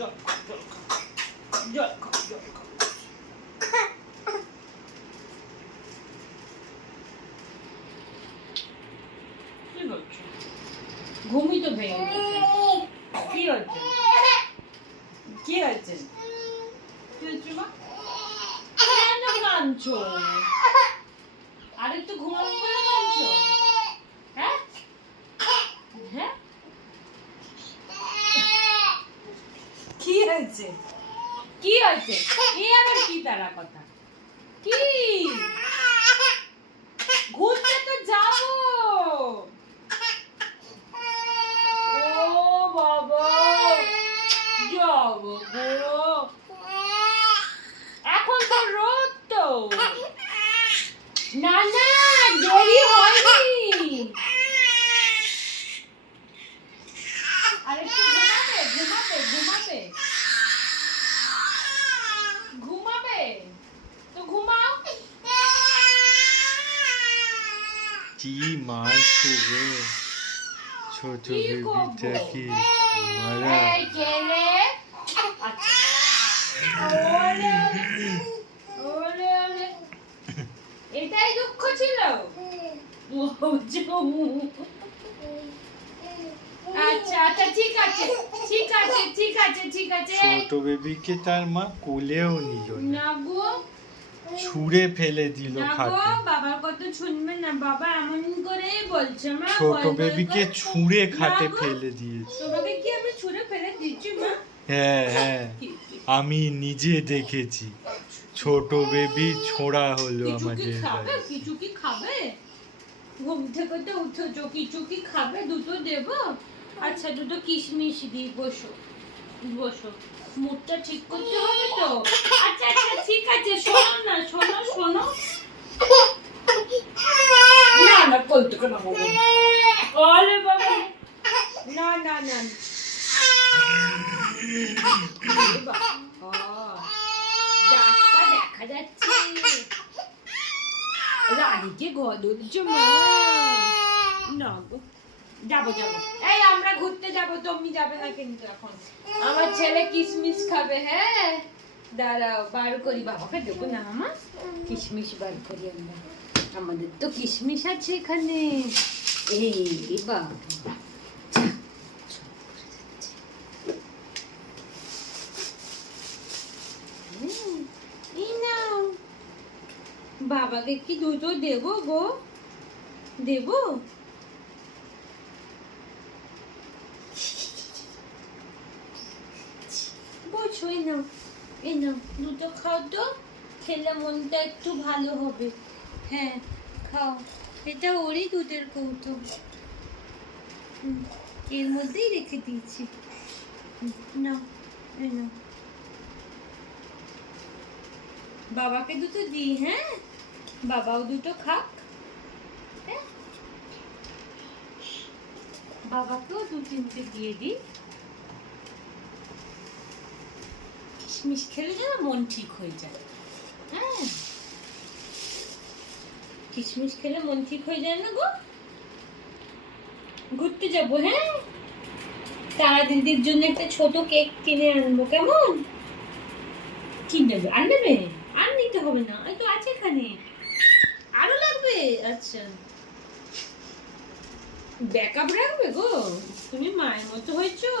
জল খাও, জল খাও, জল খাও। কি হচ্ছে? ঘুমই তো ভেঙে গেছে। কি হচ্ছে? কি হচ্ছে? কি হচ্ছে মা? কেন কাঁদছো? আরেকটু ঘুমাবো বলে কাঁদছো? হ্যাঁ? হ্যাঁ? কি হয়েছে? কি হয়েছে? এই আবার কি তারা কথা? কি? ঘুরতে তো যাবো। ও বাবা, যাবো গো। এখন তো রোদ তো। না না, দেরি হয়নি। আরেকটু ঘুমাবে। ঘুমাবে তো ঘুমাও। কি মারছে গো ছোট বেবিটাকে মারা। এই কেলে। আচ্ছা। ওরে ওরে, এটাই দুঃখ ছিল। আচ্ছা আচ্ছা, ঠিক আছে। ছোট বেবিকে তার মা কোলেও নিল না, না গো, ছুঁড়ে ফেলে দিল না গো, খাটে। বাবার কথা শুনবে না। বাবা এমন করে বলছে মা। ছোট বেবিকে ছুঁড়ে খাটে না গো, ফেলে দিয়েছে। তোমাকে কি আমি ছুঁড়ে ফেলে দিচ্ছি মা? হ্যাঁ, আমি নিজে দেখেছি। ছোট বেবি ছোড়া হলো আমাদের বাড়ি। কিছু কি খাবে? ঘুম থেকে তো উঠেছো, কিছু কি খাবে? দুটো দেবো? আচ্ছা, দুটো কিশমিশ দিই। বসো। মুডটা ঠিক করতে হবে তো। আচ্ছা আচ্ছা, ঠিক আছে। শোনো না, শোনো। না কোল থেকে না বাবা। ওরে বাবা, না। ডাক্তার দেখা যাচ্ছে। রানীকে গদুরছ মা। না গো, যাবো। এই আমরা ঘুরতে যাবো, তুমি যাবে না কিন্তু এখন। আমার ছেলে কিশমিশ খাবে। হ্যাঁ, দাঁড়াও, বার করি। বাবাকে দেবো না মামা, কিশমিশ বার করি আমরা। আমাদের তো কিশমিশ আছে এখানে। এই বাবা, এই নাও। বাবাকে কি দুটো দেবো গো? দেবো? বসো, এই নাও, দুটো খাও তো। খেলে মনটা একটু ভালো হবে। হ্যাঁ, খাও। এটা ওরই দুধের কৌটো। এর মধ্যেই রেখে দিয়েছি। নাও, এই নাও। বাবাকে দুটো দিই। হ্যাঁ, বাবাও দুটো খাক। হ্যাঁ, বাবাকেও 2-3টে দিয়ে দিই। কিশমিশ খেলে যেন মন ঠিক হয়ে যায়। হ্যাঁ, কিশমিশ খেলে মন ঠিক হয়ে যায় না গো? ঘুরতে যাবো। হ্যাঁ, তারা দিদির জন্য একটা ছোট কেক কিনে আনবো। কেমন? কি নেবে? আর নেবে? আর নিতে হবে না, এই তো আছে এখানে। আরো লাগবে? আচ্ছা, ব্যাকআপ রাখবে গো? তুমি মায়ের মতো হয়েছো,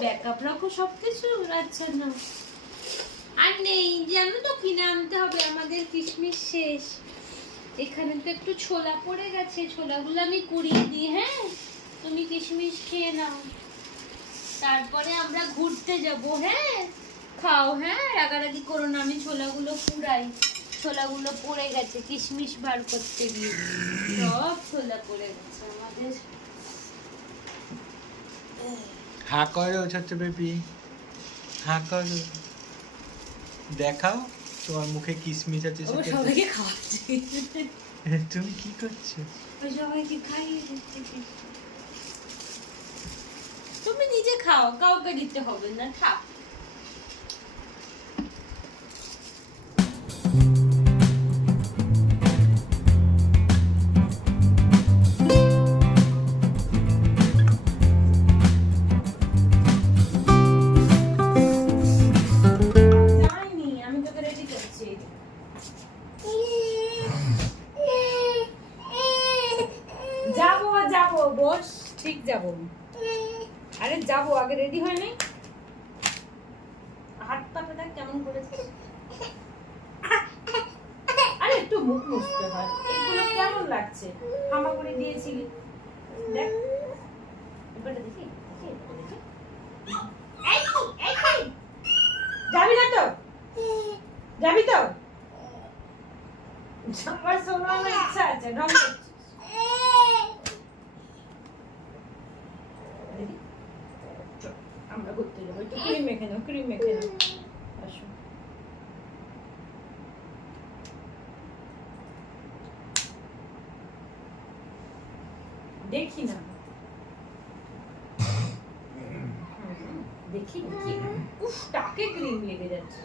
ব্যাকআপ রাখো সবকিছু। আচ্ছা, না আর নেই, জানো তো, কিনে আনতে হবে। আমাদের কিশমিশ শেষ। এখানে তো একটু ছোলা পড়ে গেছে, ছোলাগুলো আমি কুড়িয়ে দিই। হ্যাঁ, তুমি কিশমিশ খেয়ে নাও, তারপরে আমরা ঘুরতে যাব। হ্যাঁ, খাও। হ্যাঁ, রাগারাগি করো না, আমি ছোলাগুলো কুড়াই। ছোলাগুলো পড়ে গেছে কিশমিশ বার করতে গিয়ে, সব ছোলা পড়ে গেছে আমাদের। হা করো ছোট্ট বেবি, হা করো, দেখাও তোমার মুখে কিশমিশ আছে। সবাইকে খাওয়াচ্ছি। তুমি কি করছো? সবাইকে খাইয়ে দিচ্ছি। তুমি নিজে খাও, কাউকে দিতে হবে না। থাক। কেমন করেছিস? আরে একটু মুখ মুছতে হয়, এগুলো কেমন লাগছে? হামা করে দিয়েছিলি, দেখ এবারে দেখি, যাবি না তো? যাবি তো? আমার শোনার ইচ্ছা আছে, ঢং করছিস। দেখি, চল, আমরা ঘুরতে যাবো, একটু ক্রিম মেখে নাও, ক্রিম মেখে নাও, আসো। দেখি না, দেখি দেখি, উফ টাকে ক্রিম লেগে যাচ্ছে।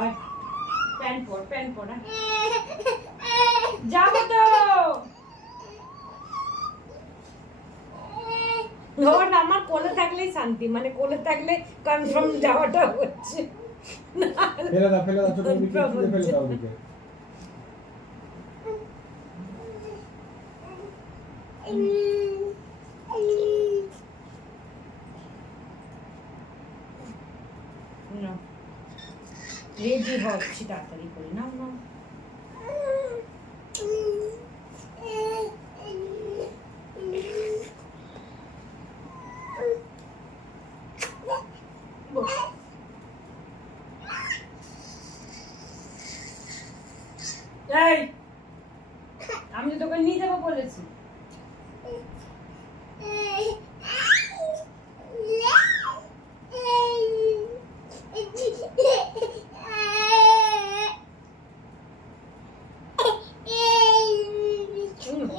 আয়, প্যান্ট পর, প্যান্ট পর, যাবো তো। ওর আমার কোলে থাকলেই শান্তি, মানে কোলে থাকলে কনফার্ম যাওয়াটা হচ্ছে। ফেলে দাও ছোট মিকে, ফেলে দাও মিকে। রেডি হচ্ছি, তাড়াতাড়ি করে নাও নাও। এই, আমি তো তোকে নিয়ে যাবো বলেছি।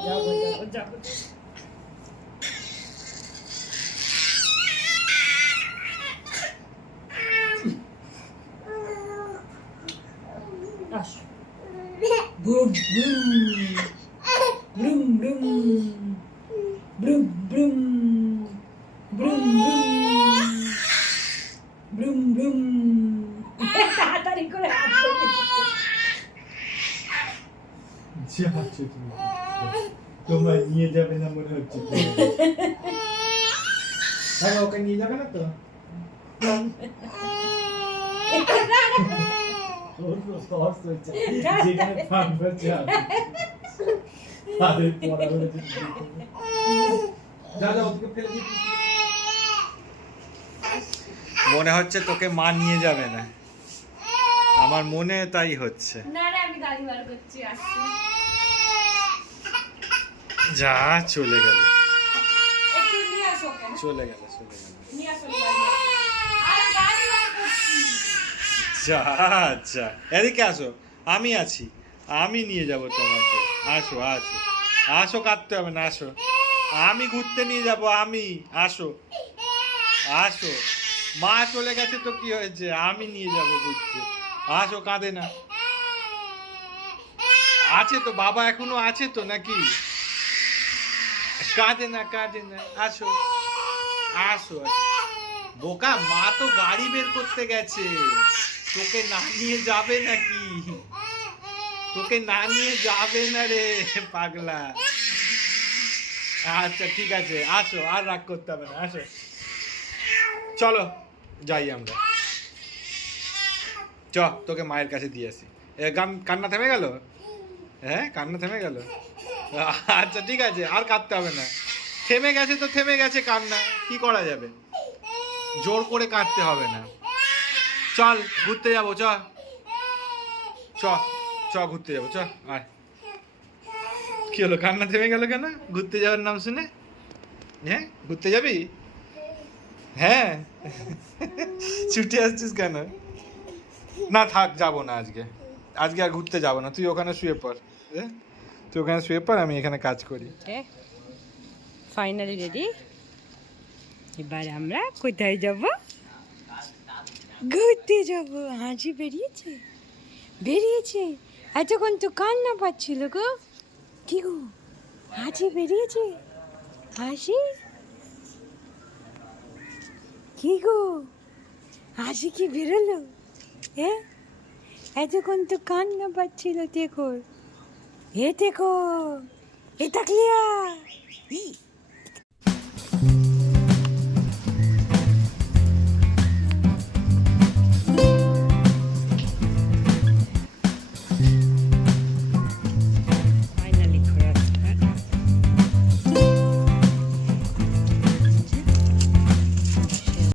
যাবো যাবো যাবো। আসো। Boom, boom, boom, boom, boom, boom, boom, boom, boom, boom. তাড়াতাড়ি করে হাত ধরে যাচ্ছে তুমি, তোমায় নিয়ে যাবে না মনে হচ্ছে। হ্যাঁ, ওকে নিয়ে যাবে না তো? যেখানে ফান করছে মনে হচ্ছে তোকে মা নিয়ে যাবে না, আমার মনে তাই হচ্ছে। না রে, আমি গাড়ি বার করছি, আসছি। যা চলে গেল, একটু নিয়ে আসো ওকে, হ্যাঁ? চলে গেল। নিয়ে আসো গাড়ি। আরে গাড়ি বার করছি। যা আচ্ছা, এদিকে আসো, আমি আছি, আমি নিয়ে যাব তোমাকে। আসো আসো আসো, কাঁদতে হবে না, আসো, আমি ঘুরতে নিয়ে যাব, আমি। আসো আসো, মা চলে গেছে তো কি হয়েছে, আমি নিয়ে যাব ঘুরতে। আসো, কাঁদে না, আছে তো বাবা, এখনো আছে তো নাকি? কাঁদে না আসো আসো আসো। বোকা, মা তো গাড়ি বের করতে গেছে, তোকে না নিয়ে যাবে নাকি? তোকে না নিয়ে যাবে না রে পাগলা। আচ্ছা ঠিক আছে, আসো, আর রাগ করতে হবে না, আসো, চলো যাই আমরা। চ, তোকে মায়ের কাছে দিয়ে আসি। কান্না থেমে গেল? হ্যাঁ, কান্না থেমে গেল? আচ্ছা ঠিক আছে, আর কাঁদতে হবে না, থেমে গেছে তো থেমে গেছে কান্না, কি করা যাবে, জোর করে কাঁদতে হবে না। চল ঘুরতে যাবো, চ চ চ ঘুরতে যাবো, চ আয়। কি হলো, কান্না থেমে গেল কেন ঘুরতে যাওয়ার নাম শুনে? হ্যাঁ, ঘুরতে যাবি? হ্যাঁ, ছুটে আসছিস কেন? না থাক, যাবো না আজকে, আজকে আর ঘুরতে যাবো না, তুই ওখানে শুয়ে পড়, তুই ওখানে শুয়ে পড়, আমি এখানে কাজ করি। ফাইনালি রেডি, এবার আমরা কোথায় যাব? ঘুরতে যাব। হাসি বেরিয়েছে, বেরিয়েছে, এতক্ষণ তো কান্না পাচ্ছিল গো। কি গো, হাসি বেরিয়েছে? হাসি কি গো, হাসি কি বেরোলো? হ্যাঁ, এতক্ষণ তো কান্না পাচ্ছিল, দেখো, এ দেখো, এটা ক্লিয়ার